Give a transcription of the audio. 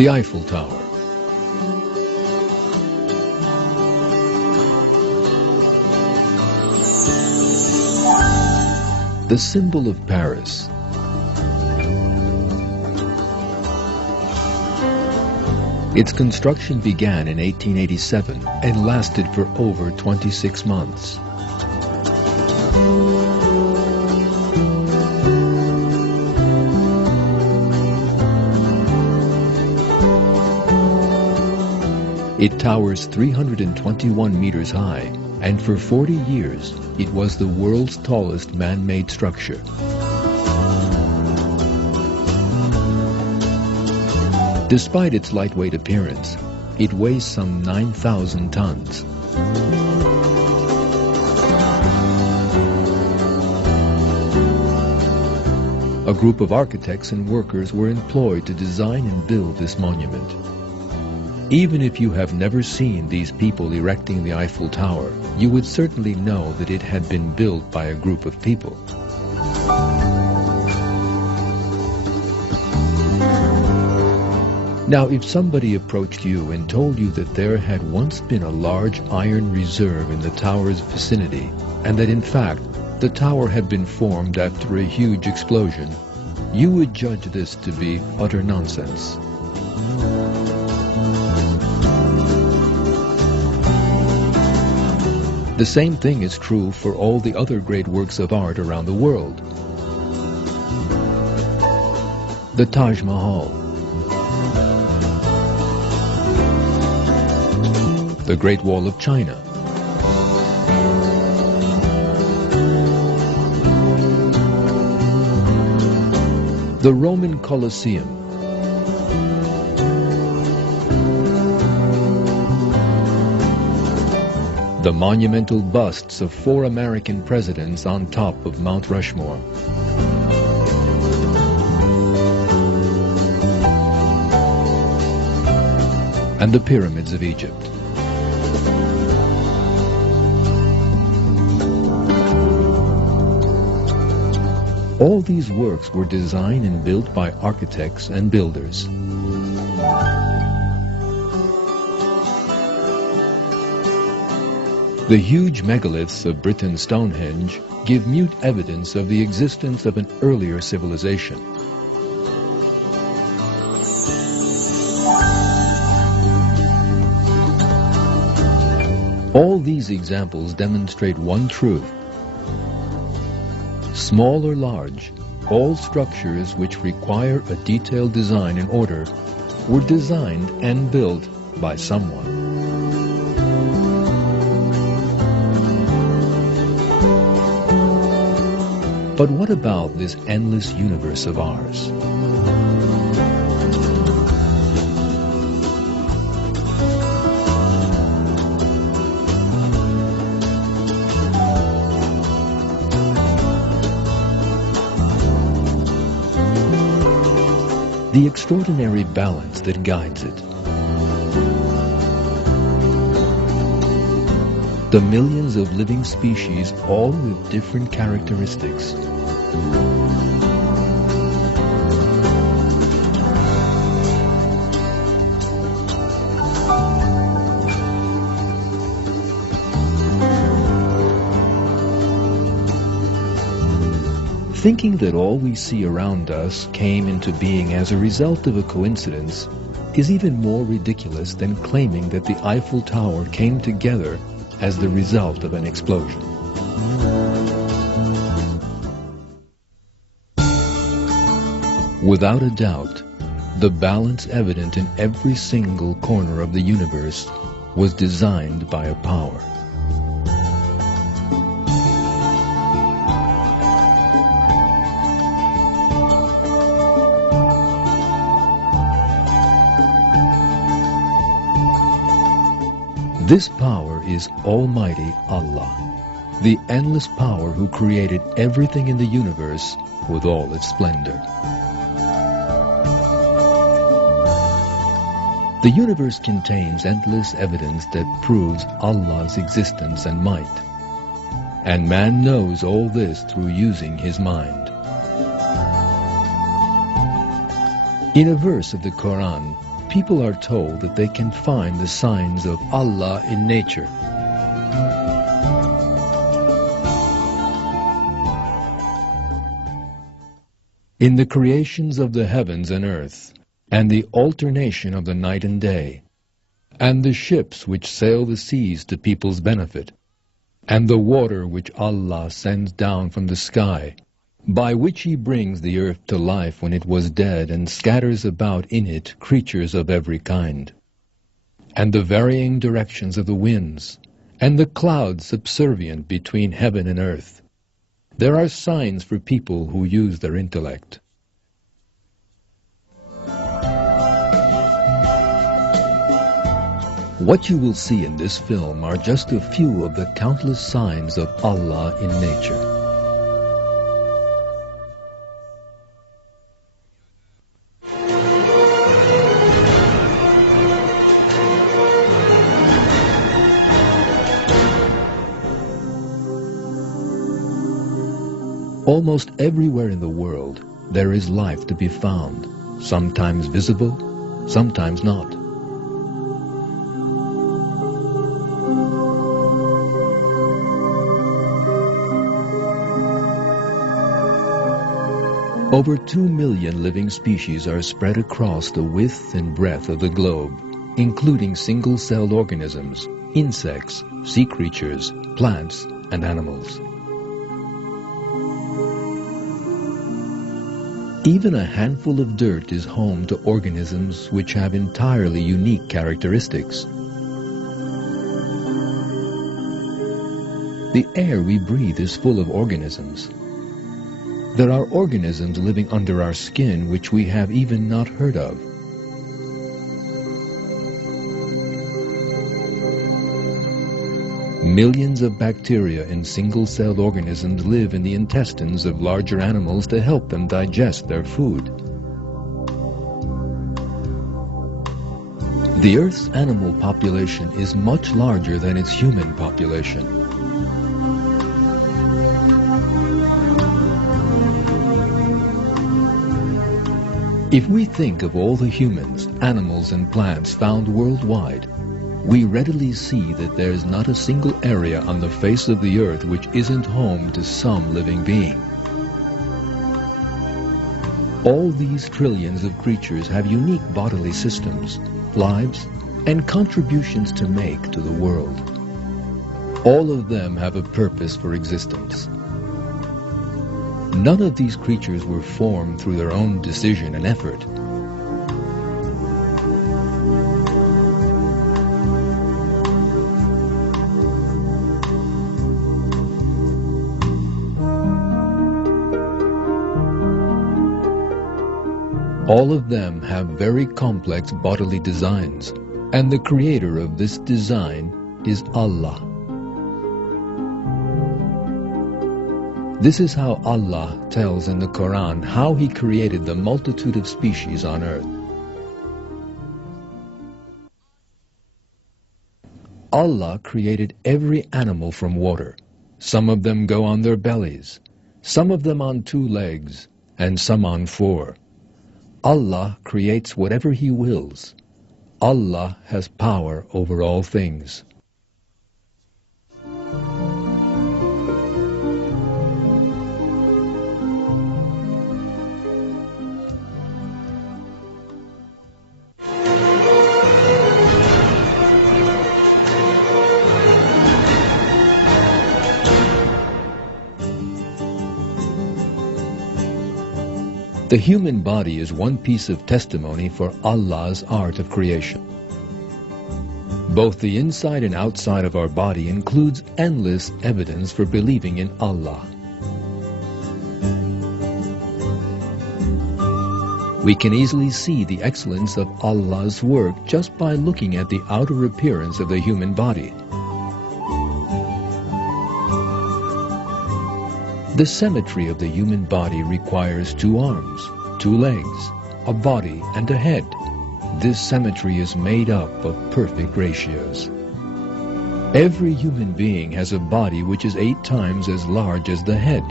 The Eiffel Tower. The symbol of Paris. Its construction began in 1887 and lasted for over 26 months. It towers 321 meters high, and for 40 years it was the world's tallest man-made structure. Despite its lightweight appearance, it weighs some 9,000 tons. A group of architects and workers were employed to design and build this monument. Even if you have never seen these people erecting the Eiffel Tower, you would certainly know that it had been built by a group of people. Now, if somebody approached you and told you that there had once been a large iron reserve in the tower's vicinity, and that in fact the tower had been formed after a huge explosion, you would judge this to be utter nonsense. The same thing is true for all the other great works of art around the world. The Taj Mahal, the Great Wall of China, the Roman Colosseum, the monumental busts of 4 American presidents on top of Mount Rushmore, and the pyramids of Egypt. All these works were designed and built by architects and builders. The huge megaliths of Britain's Stonehenge give mute evidence of the existence of an earlier civilization. All these examples demonstrate one truth. Small or large, all structures which require a detailed design and order were designed and built by someone. But what about this endless universe of ours? The extraordinary balance that guides it. The millions of living species, all with different characteristics. Thinking that all we see around us came into being as a result of a coincidence is even more ridiculous than claiming that the Eiffel Tower came together as the result of an explosion. Without a doubt, the balance evident in every single corner of the universe was designed by a power. This power is Almighty Allah, the endless power who created everything in the universe with all its splendor. The universe contains endless evidence that proves Allah's existence and might, and man knows all this through using his mind. In a verse of the Quran, people are told that they can find the signs of Allah in nature. In the creations of the heavens and earth, and the alternation of the night and day, and the ships which sail the seas to people's benefit, and the water which Allah sends down from the sky, by which He brings the earth to life when it was dead, and scatters about in it creatures of every kind, and the varying directions of the winds, and the clouds subservient between heaven and earth. There are signs for people who use their intellect. What you will see in this film are just a few of the countless signs of Allah in nature. Almost everywhere in the world, there is life to be found, sometimes visible, sometimes not. Over 2 million living species are spread across the width and breadth of the globe, including single-celled organisms, insects, sea creatures, plants, and animals. Even a handful of dirt is home to organisms which have entirely unique characteristics. The air we breathe is full of organisms. There are organisms living under our skin which we have even not heard of. Millions of bacteria in single-celled organisms live in the intestines of larger animals to help them digest their food. The Earth's animal population is much larger than its human population. If we think of all the humans, animals, and plants found worldwide, we readily see that there is not a single area on the face of the earth which isn't home to some living being. All these trillions of creatures have unique bodily systems, lives, and contributions to make to the world. All of them have a purpose for existence. None of these creatures were formed through their own decision and effort. All of them have very complex bodily designs, and the creator of this design is Allah. This is how Allah tells in the Quran how He created the multitude of species on earth. Allah created every animal from water. Some of them go on their bellies, some of them on 2 legs, and some on 4. Allah creates whatever He wills. Allah has power over all things. The human body is one piece of testimony for Allah's art of creation. Both the inside and outside of our body includes endless evidence for believing in Allah. We can easily see the excellence of Allah's work just by looking at the outer appearance of the human body. The symmetry of the human body requires 2 arms, 2 legs, a body, and a head. This symmetry is made up of perfect ratios. Every human being has a body which is 8 times as large as the head.